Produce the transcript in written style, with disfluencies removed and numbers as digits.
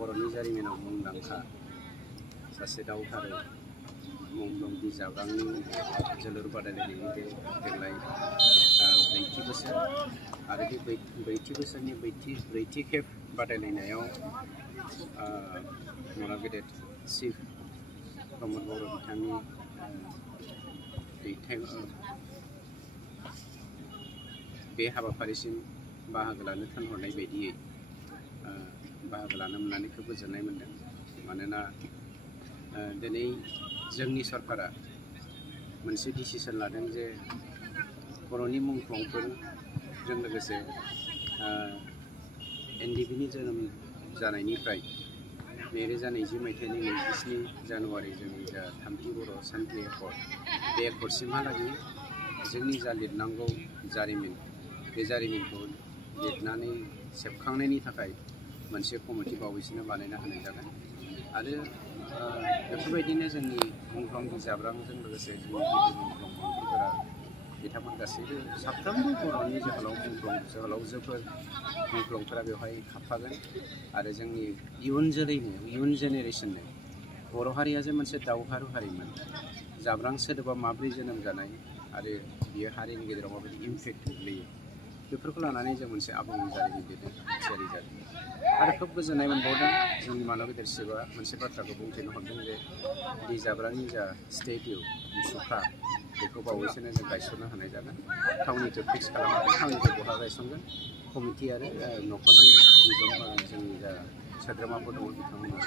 बर'नि जारिमिनाव मुंदांखा सासे दावहारु मुंख्लं बिजाब्रांनि जोलुर बादायलायनायनि देग्लाय ब्रैथि बोसोर आरो बे ब्रैथि बोसोरनि ब्रैथि खेब बादायलायनायाव मना गेदेर चिफ प्रमद बर' बिथांनि बे हाबाफारिसिम बाहागो लानो थिनहरनाय बायदियै बाहागो लानो मोननानै खोब गोजोननाय मोनदों। मानोना दिनै जोंनि सरकारा मोनसे डिसिसन लादों जे बर'नि मुंख्लंफोरजों लोगोसे एनडिबिनि जोनोम जानायनिफ्राय 2020 मायथाइनि 27 जानुवारि जोंनि जा थामथि बर' सानथि एकर्ड बे एकर्डसिमहालागै जोंनि जा लिरनांगौ जारिमिन बे जारिमिनखौ लिरनानै सेबखांनायनि थाखाय मोनसे कमिटि बावैसोनो बानायना होनाय जागोन आरो बेफोरबायदिनो जोंनि मुंख्लं बिजाब्रांजों लोगोसे जोंनि गिदिर मुंख्लं बंफोरा बिथांमोन गासैबो साफ्रोमबो बर'नि जोहोलावजोफोर मुंख्लंफोरा बेवहाय हाबफागोन आरो जोंनि इयुन जोलैनो इयुन जेनेरेसननो बर' हारिया जे मोनसे दावहारु हारिमोन जाब्रां सोदोबा माब्रै जोनोम जानाय आरो बियो हारिनि गेजेराव माबायदि इम्पेक्ट गोग्लैयो बेफोरखौ लानानै जों मोनसे आबुं जारिमिन लिरनो थियारि जादों आरो खोब गोजोननाय मोनबावदों जोंनि मानब गेदेर चिफआ मोनसे बाथ्राखौ बुंथिनो हरदों जे बिजाब्रांनि जा स्टेडिउ मुसुखा बेखौ बावैसोनो जों गायसननो हानाय जागोन। थावनिखौ फिक्स खालामाखै, थावनिखौ बहा गायसनगोन कमिटि आरो न'खरनि जोंनि जा सोद्रोमाफोर दङ बिथांमोना